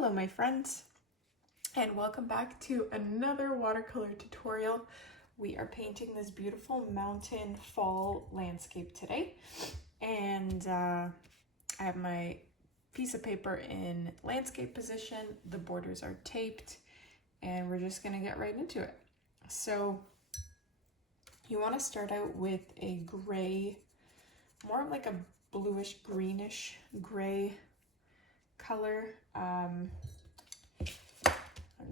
Hello my friends, and welcome back to another watercolor tutorial. We are painting this beautiful mountain fall landscape today, and I have my piece of paper in landscape position. The borders are taped, and we're just gonna get right into it. So you want to start out with a gray, more like a bluish greenish gray color. I'm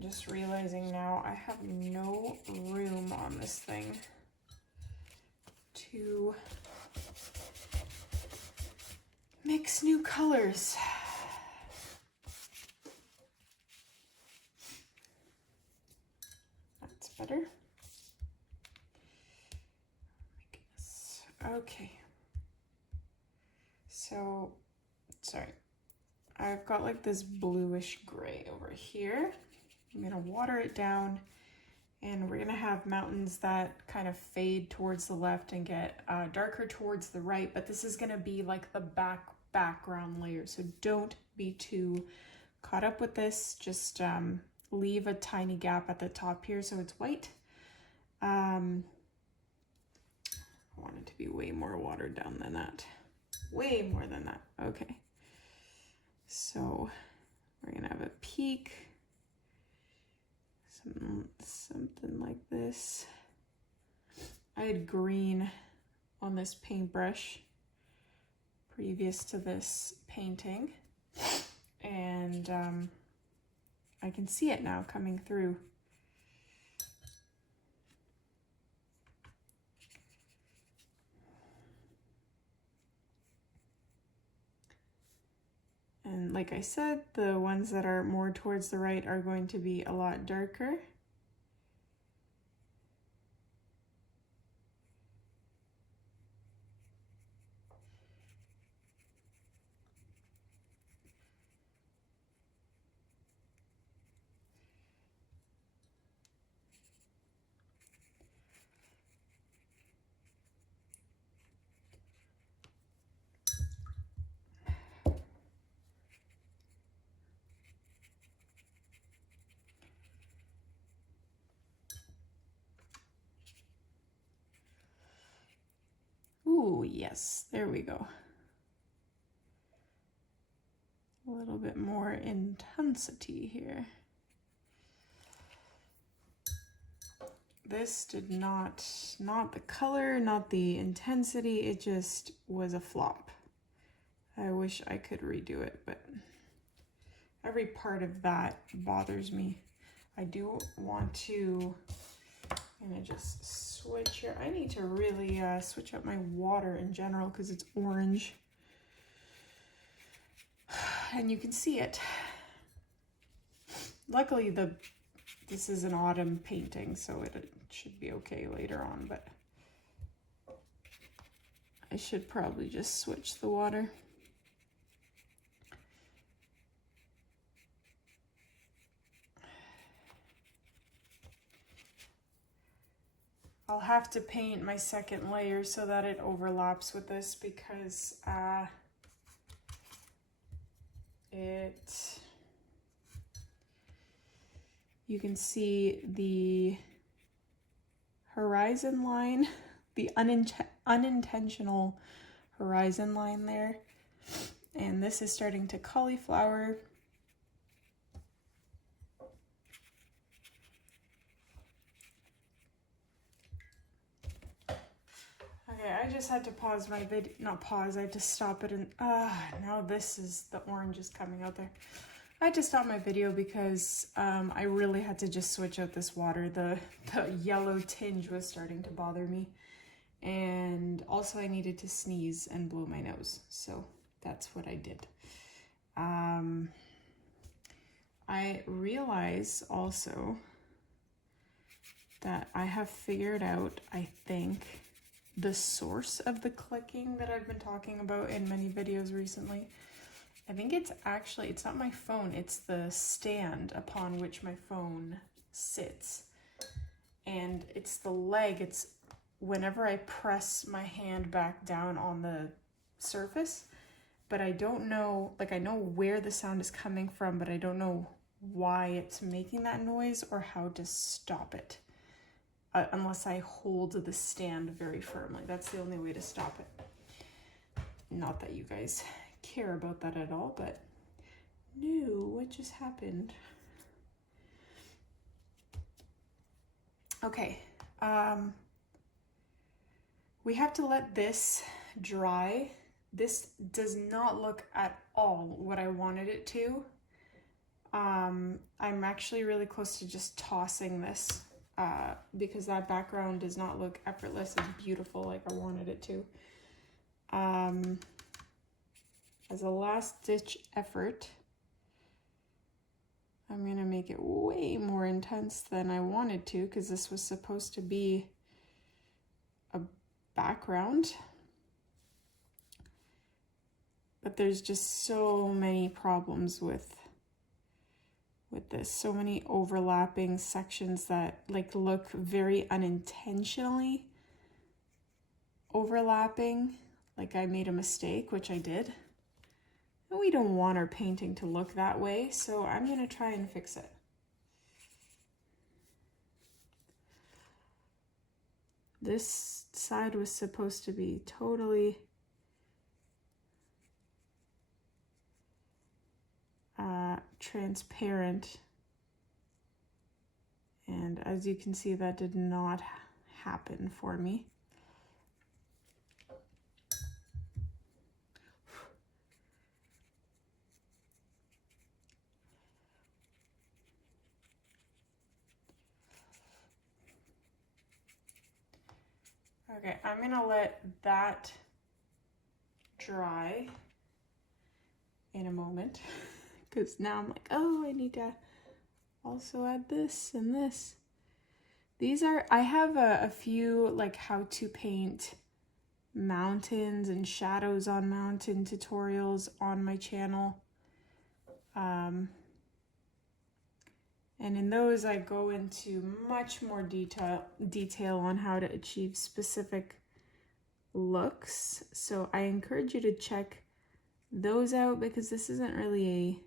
just realizing now I have no room on this thing to mix new colors. That's better. Okay. So, sorry. I've got like this bluish gray over here. I'm gonna water it down, and we're gonna have mountains that kind of fade towards the left and get darker towards the right, but this is gonna be like the background layer. So don't be too caught up with this. Just leave a tiny gap at the top here so it's white. I want it to be way more watered down than that. Way more than that. Okay. So we're gonna have a peak, something like this. I had green on this paintbrush previous to this painting, and I can see it now coming through. And like I said, the ones that are more towards the right are going to be a lot darker. Ooh, yes, there we go. A little bit more intensity here. This did not the color, not the intensity, it just was a flop. I wish I could redo it, but every part of that bothers me. I do want to, I'm gonna just switch here. I need to really switch up my water in general because it's orange. And you can see it. Luckily this is an autumn painting, so it should be okay later on, but I should probably just switch the water. I'll have to paint my second layer so that it overlaps with this, because you can see the horizon line, the unintentional horizon line there, and this is starting to cauliflower. Okay, I just had to pause my video, not pause, I had to stop it, and now this is, the orange is coming out there. I had to stop my video because I really had to just switch out this water. The yellow tinge was starting to bother me, and also I needed to sneeze and blow my nose, so that's what I did. I realize also that I have figured out, I think, the source of the clicking that I've been talking about in many videos recently. I think it's actually, it's not my phone, it's the stand upon which my phone sits. And it's the leg, it's whenever I press my hand back down on the surface, but I don't know, like I know where the sound is coming from, but I don't know why it's making that noise or how to stop it. Unless I hold the stand very firmly. That's the only way to stop it. Not that you guys care about that at all, but no, what just happened? Okay, we have to let this dry. This does not look at all what I wanted it to. I'm actually really close to just tossing this because that background does not look effortless and beautiful like I wanted it to. As a last ditch effort, I'm gonna make it way more intense than I wanted to because this was supposed to be a background. But there's just so many problems with this. So many overlapping sections that like look very unintentionally overlapping. Like I made a mistake, which I did. And we don't want our painting to look that way, so I'm gonna try and fix it. This side was supposed to be totally transparent, and as you can see, that did not happen for me. Okay, I'm gonna let that dry in a moment because now I'm like, oh, I need to also add this and this. These are, I have a few like how to paint mountains and shadows on mountain tutorials on my channel. And in those I go into much more detail on how to achieve specific looks. So I encourage you to check those out because this isn't really a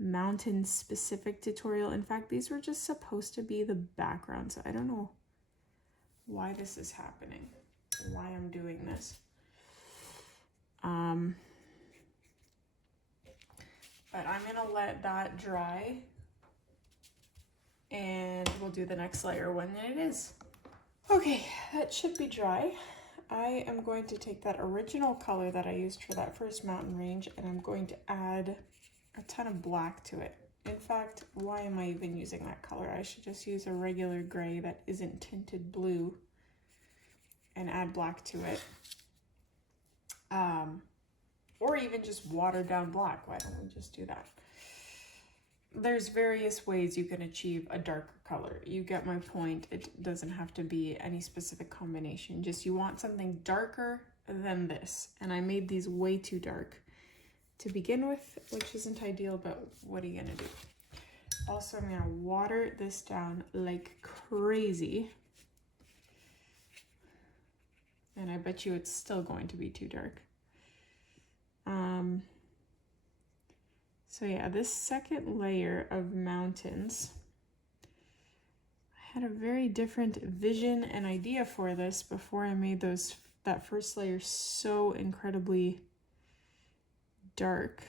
mountain specific tutorial. In fact, these were just supposed to be the background, so I don't know why this is happening, why I'm doing this. But I'm gonna let that dry and we'll do the next layer when it is. Okay, that should be dry. I am going to take that original color that I used for that first mountain range and I'm going to add a ton of black to it. In fact, why am I even using that color? I should just use a regular gray that isn't tinted blue and add black to it. Or even just watered down black. Why don't we just do that? There's various ways you can achieve a darker color. You get my point. It doesn't have to be any specific combination. Just you want something darker than this. And I made these way too dark to begin with, which isn't ideal, but what are you gonna do? Also, I'm gonna water this down like crazy. And I bet you it's still going to be too dark. So yeah, this second layer of mountains, I had a very different vision and idea for this before I made that first layer so incredibly dark.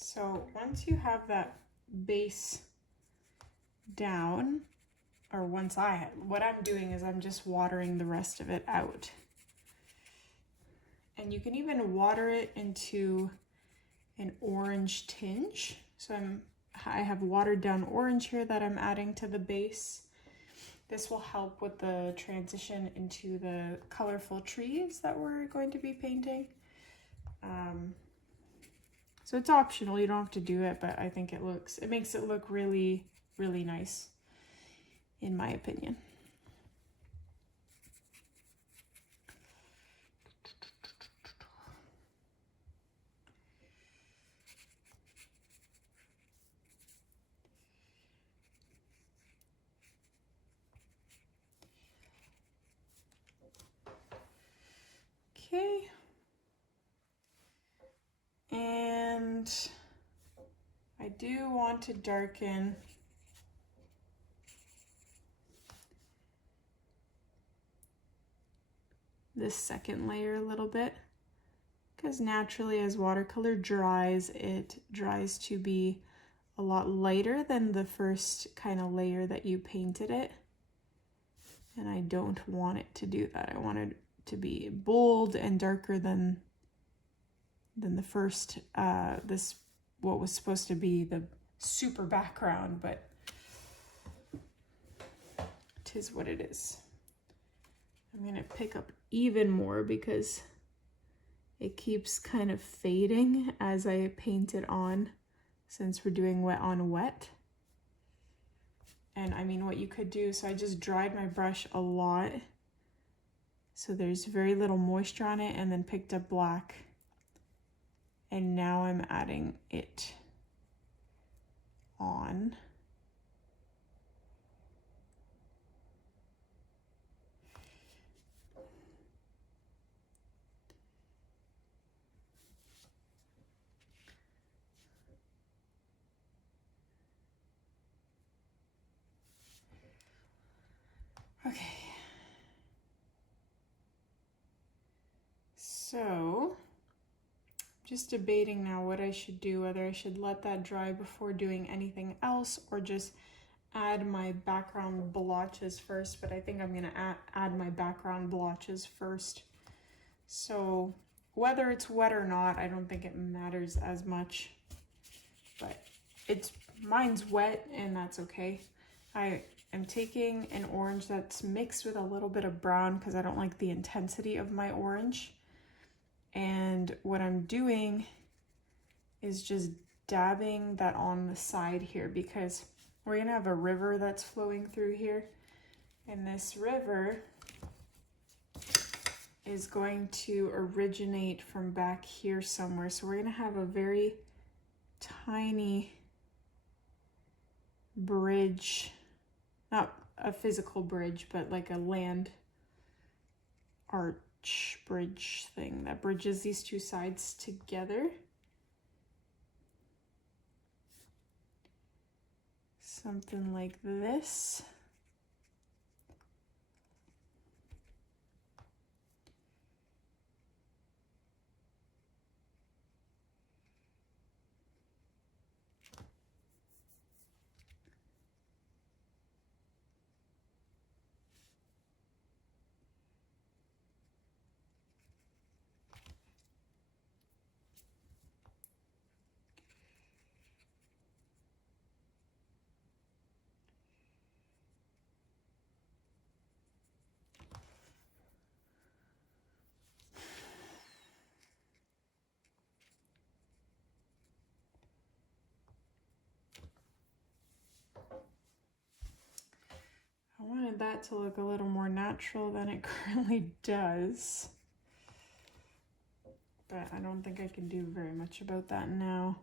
So once you have that base down, or what I'm doing is I'm just watering the rest of it out. And you can even water it into an orange tinge. So I'm I have watered down orange here that I'm adding to the base. This will help with the transition into the colorful trees that we're going to be painting. So it's optional, you don't have to do it, but I think it makes it look really, really nice, in my opinion. Okay. And I do want to darken this second layer a little bit, because naturally as watercolor dries, it dries to be a lot lighter than the first kind of layer that you painted it. And I don't want it to do that. I want it to be bold and darker than the first, what was supposed to be the super background, but tis what it is. I'm gonna pick up even more because it keeps kind of fading as I paint it on, since we're doing wet on wet. And I mean, what you could do, so I just dried my brush a lot, so there's very little moisture on it, and then picked up black, and now I'm adding it on. Okay, so just debating now what I should do, whether I should let that dry before doing anything else or just add my background blotches first, but I think I'm gonna add my background blotches first. So whether it's wet or not, I don't think it matters as much, but mine's wet and that's okay. I am taking an orange that's mixed with a little bit of brown because I don't like the intensity of my orange. And what I'm doing is just dabbing that on the side here, because we're gonna have a river that's flowing through here, and this river is going to originate from back here somewhere. So we're gonna have a very tiny bridge, not a physical bridge, but like a land arch bridge thing that bridges these two sides together. Something like this. I wanted that to look a little more natural than it currently does, but I don't think I can do very much about that now.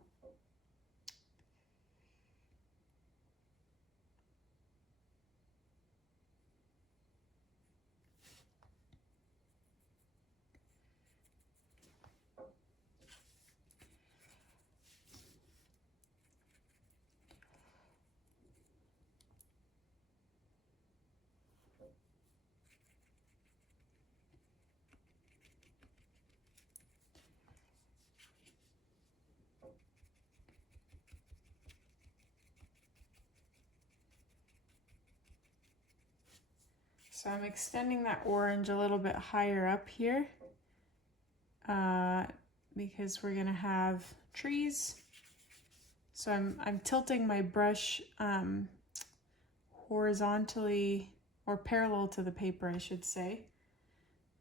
So I'm extending that orange a little bit higher up here because we're gonna have trees. So I'm tilting my brush horizontally, or parallel to the paper, I should say.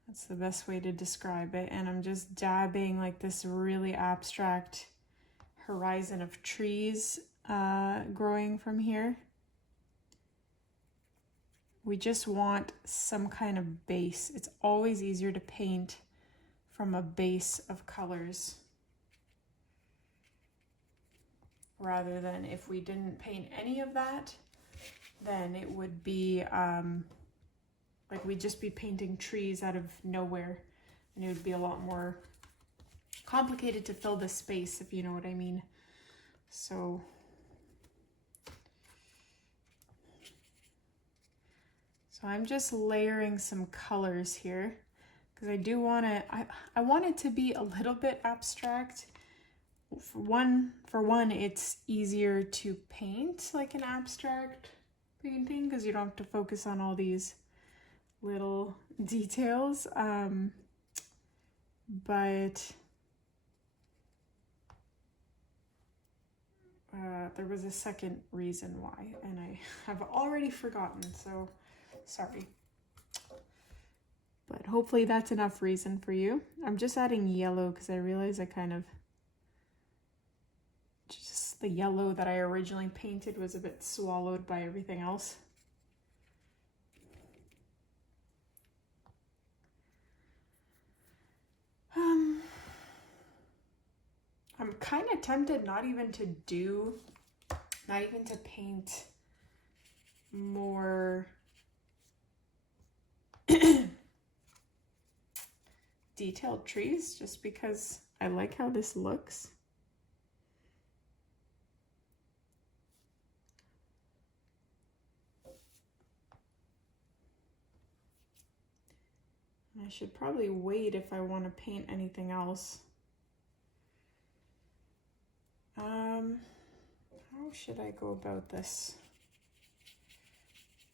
That's the best way to describe it. And I'm just dabbing like this really abstract horizon of trees growing from here. We just want some kind of base. It's always easier to paint from a base of colors rather than if we didn't paint any of that, then it would be like we'd just be painting trees out of nowhere, and it would be a lot more complicated to fill the space, if you know what I mean. So I'm just layering some colors here because I do want to, I want it to be a little bit abstract. For one, it's easier to paint like an abstract painting because you don't have to focus on all these little details. But there was a second reason why, and I have already forgotten, so sorry. But hopefully that's enough reason for you. I'm just adding yellow because I realize I kind of, just the yellow that I originally painted was a bit swallowed by everything else. I'm kind of tempted not even to paint more detailed trees, just because I like how this looks. I should probably wait if I want to paint anything else. How should I go about this?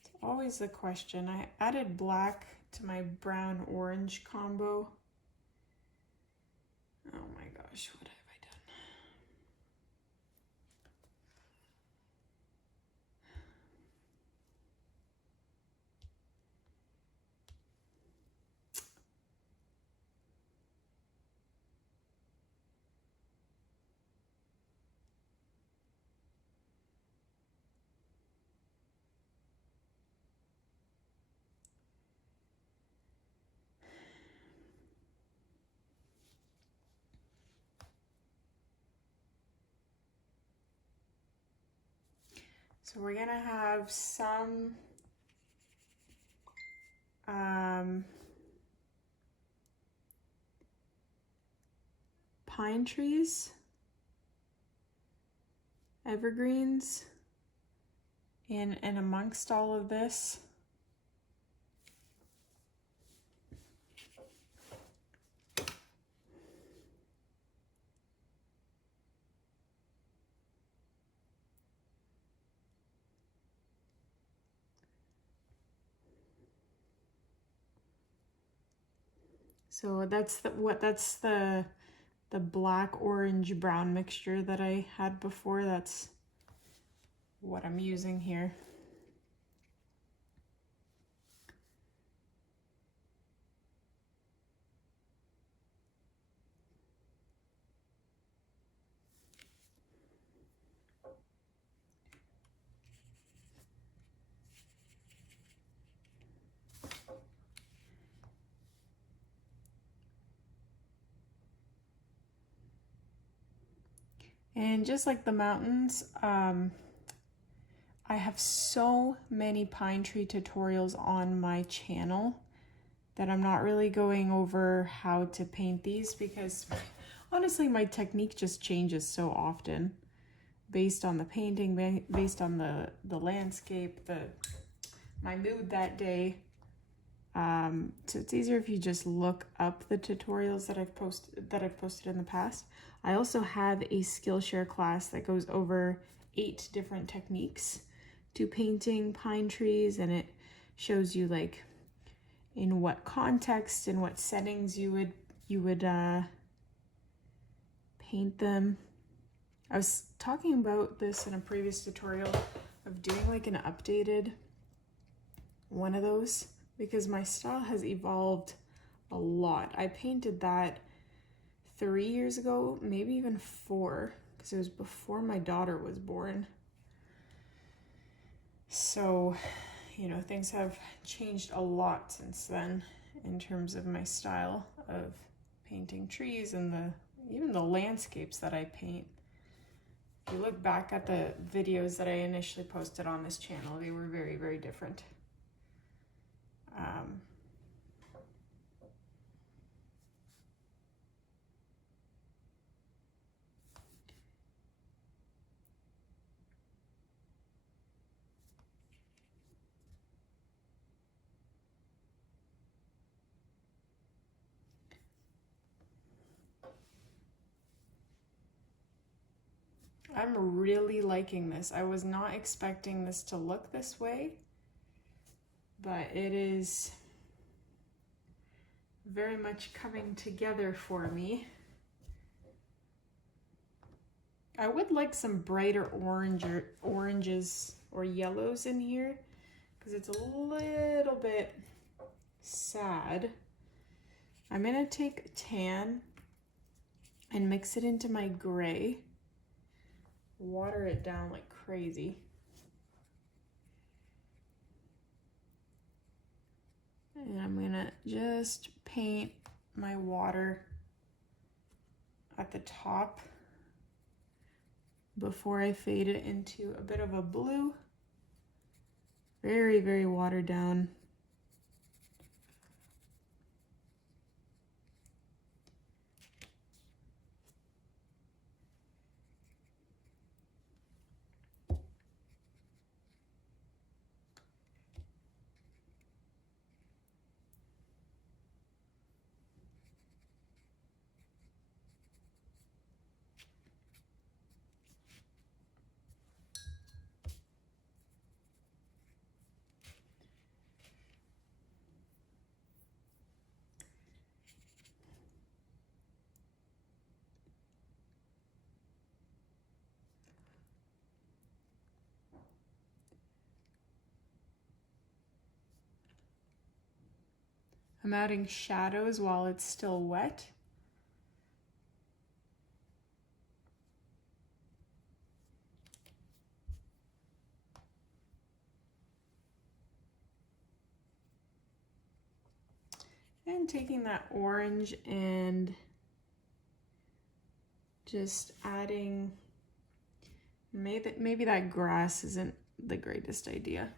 It's always the question. I added black to my brown orange combo. Oh my gosh, what have I done? So we're gonna have some pine trees, evergreens, and amongst all of this. So that's the black, orange, brown mixture that I had before. That's what I'm using here. And just like the mountains, I have so many pine tree tutorials on my channel that I'm not really going over how to paint these because honestly my technique just changes so often based on the painting, based on the landscape, my mood that day. So it's easier if you just look up the tutorials that I've posted in the past. I also have a Skillshare class that goes over 8 different techniques to painting pine trees, and it shows you like in what context and what settings you would paint them. I was talking about this in a previous tutorial of doing like an updated one of those because my style has evolved a lot. I painted that 3 years ago, maybe even 4, because it was before my daughter was born. So, you know, things have changed a lot since then in terms of my style of painting trees and even the landscapes that I paint. If you look back at the videos that I initially posted on this channel, they were very, very different. I'm really liking this. I was not expecting this to look this way, but it is very much coming together for me. I would like some brighter oranges or yellows in here because it's a little bit sad. I'm gonna take tan and mix it into my gray, water it down like crazy. And I'm gonna just paint my water at the top before I fade it into a bit of a blue. Very, very watered down. I'm adding shadows while it's still wet. And taking that orange and just adding, maybe that grass isn't the greatest idea.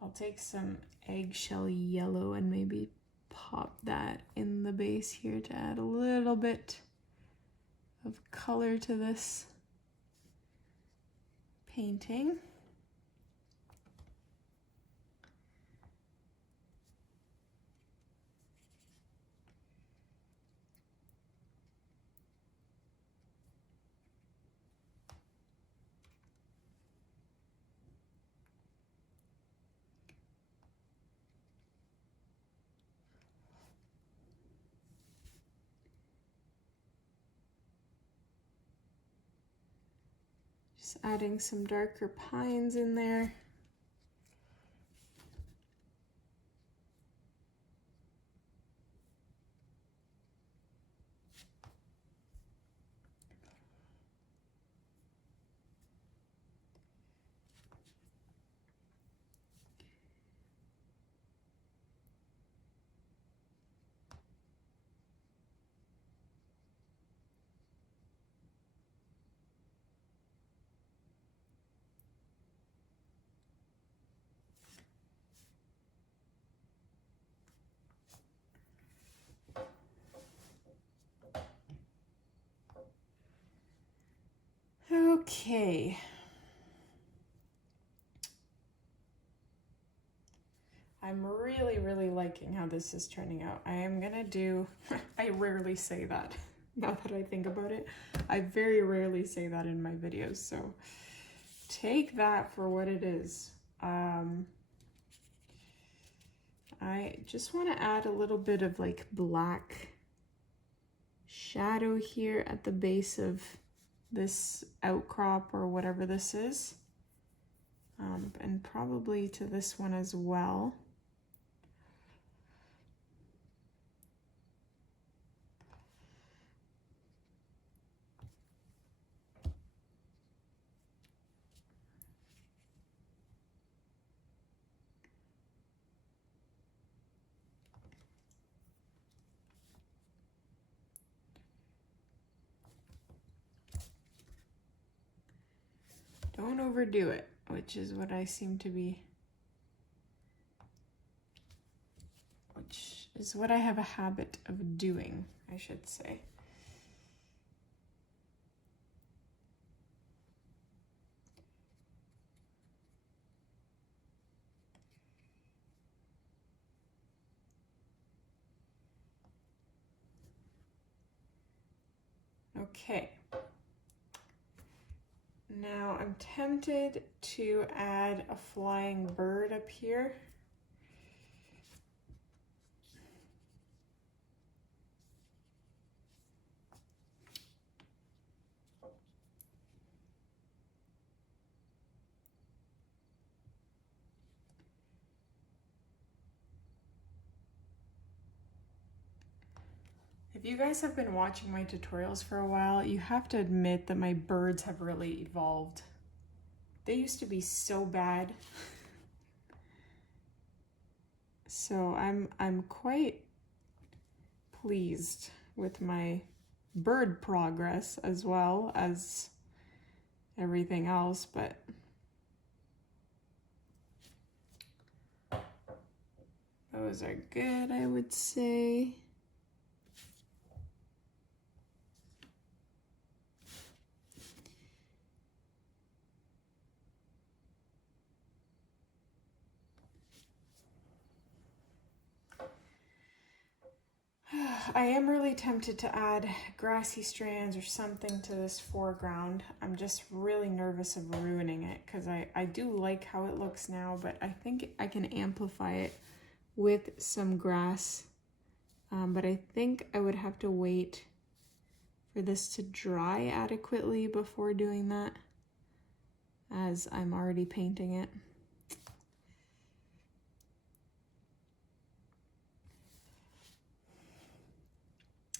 I'll take some eggshell yellow and maybe pop that in the base here to add a little bit of color to this painting. Just adding some darker pines in there. Okay. I'm really, really liking how this is turning out. I am gonna do, I rarely say that, now that I think about it. I very rarely say that in my videos, so take that for what it is. I just want to add a little bit of like black shadow here at the base of this outcrop or whatever this is, and probably to this one as well. Don't overdo it, which is what I seem to be, which is what I have a habit of doing, I should say. Okay. Now I'm tempted to add a flying bird up here. If you guys have been watching my tutorials for a while, you have to admit that my birds have really evolved. They used to be so bad. So I'm quite pleased with my bird progress as well as everything else, but those are good, I would say. I am really tempted to add grassy strands or something to this foreground. I'm just really nervous of ruining it because I do like how it looks now, but I think I can amplify it with some grass. But I think I would have to wait for this to dry adequately before doing that, as I'm already painting it.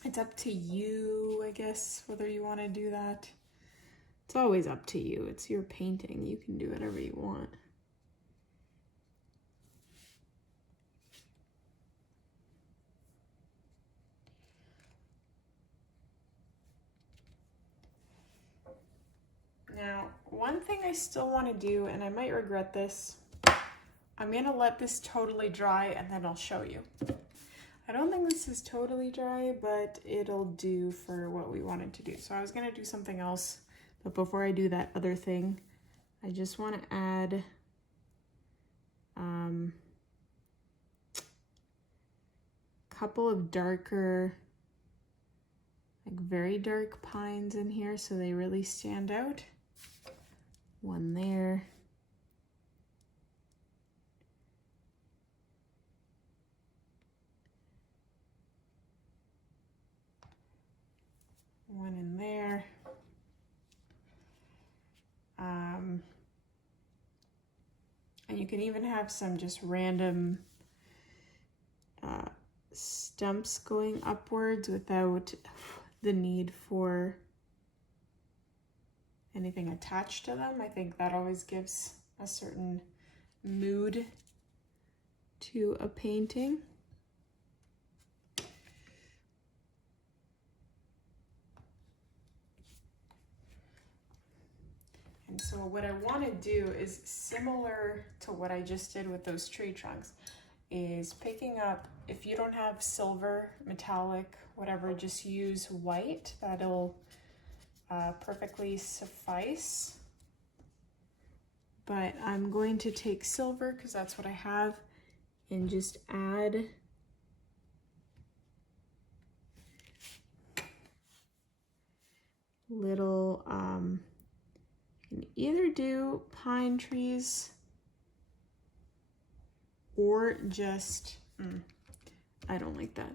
It's up to you, I guess, whether you want to do that. It's always up to you. It's your painting. You can do whatever you want. Now, one thing I still want to do, and I might regret this, I'm going to let this totally dry and then I'll show you. I don't think this is totally dry, but it'll do for what we wanted to do. So I was gonna do something else, but before I do that other thing, I just wanna add a couple of darker, like very dark pines in here so they really stand out. One there. One in there. And you can even have some just random stumps going upwards without the need for anything attached to them. I think that always gives a certain mood to a painting. And so what I want to do is similar to what I just did with those tree trunks, is picking up, if you don't have silver, metallic, whatever, just use white. That'll perfectly suffice. But I'm going to take silver because that's what I have and just add little, you can either do pine trees or just, I don't like that.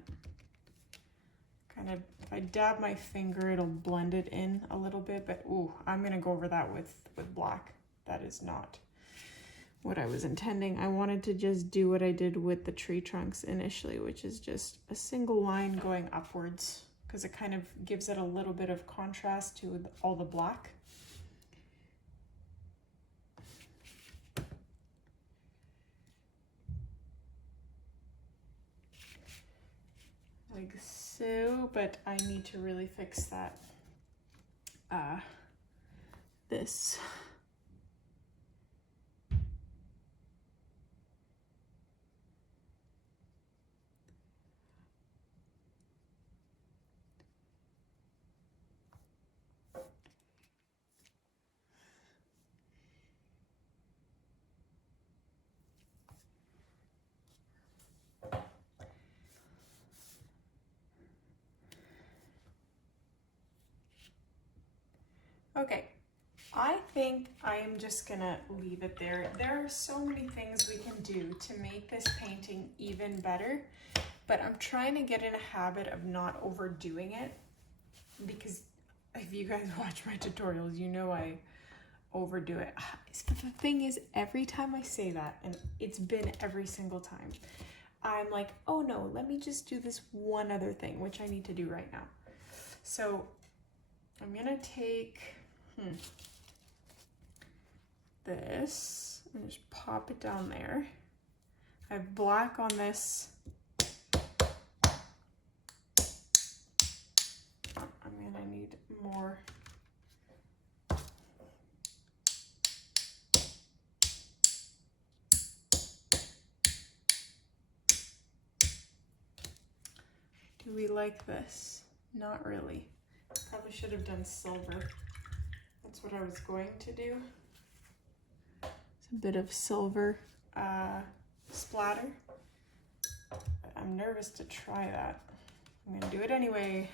kind of, if I dab my finger, it'll blend it in a little bit, but ooh, I'm gonna go over that with black. That is not what I was intending. I wanted to just do what I did with the tree trunks initially, which is just a single line going upwards, because it kind of gives it a little bit of contrast to all the black. Like so, but I need to really fix that, this. Okay, I think I am just gonna leave it there. There are so many things we can do to make this painting even better, but I'm trying to get in a habit of not overdoing it, because if you guys watch my tutorials, you know I overdo it. The thing is, every time I say that, and it's been every single time, I'm like, oh no, let me just do this one other thing, which I need to do right now. So I'm gonna take this and just pop it down there. I have black on this. I'm gonna need more. Do we like this? Not really. Probably should have done silver. That's what I was going to do. It's a bit of silver splatter. But I'm nervous to try that. I'm gonna do it anyway.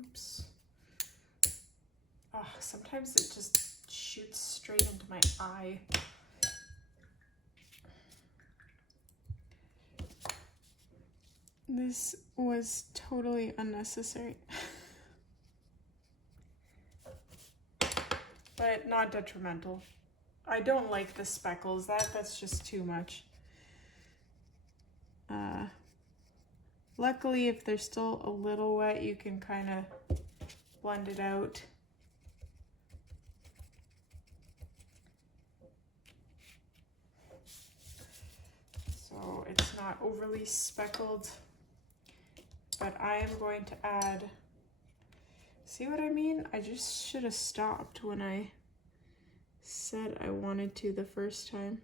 Oops. Oh, sometimes it just shoots straight into my eye. This was totally unnecessary, but not detrimental. I don't like the speckles. That's just too much. Luckily, if they're still a little wet, you can kind of blend it out. So it's not overly speckled. But I am going to add, see what I mean? I just should have stopped when I said I wanted to the first time.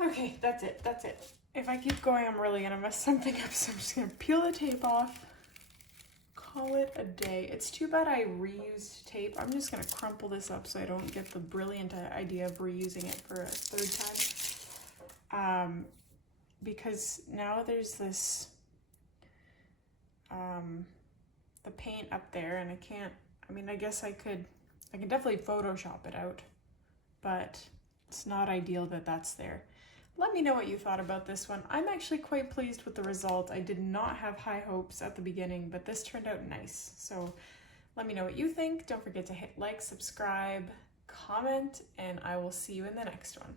Okay, that's it, that's it. If I keep going, I'm really gonna mess something up, so I'm just gonna peel the tape off, call it a day. It's too bad I reused tape. I'm just gonna crumple this up so I don't get the brilliant idea of reusing it for a third time. Because now there's this, the paint up there, and I can't, I mean, I guess I can definitely Photoshop it out, but it's not ideal that that's there. Let me know what you thought about this one. I'm actually quite pleased with the result. I did not have high hopes at the beginning, but this turned out nice. So let me know what you think. Don't forget to hit like, subscribe, comment, and I will see you in the next one.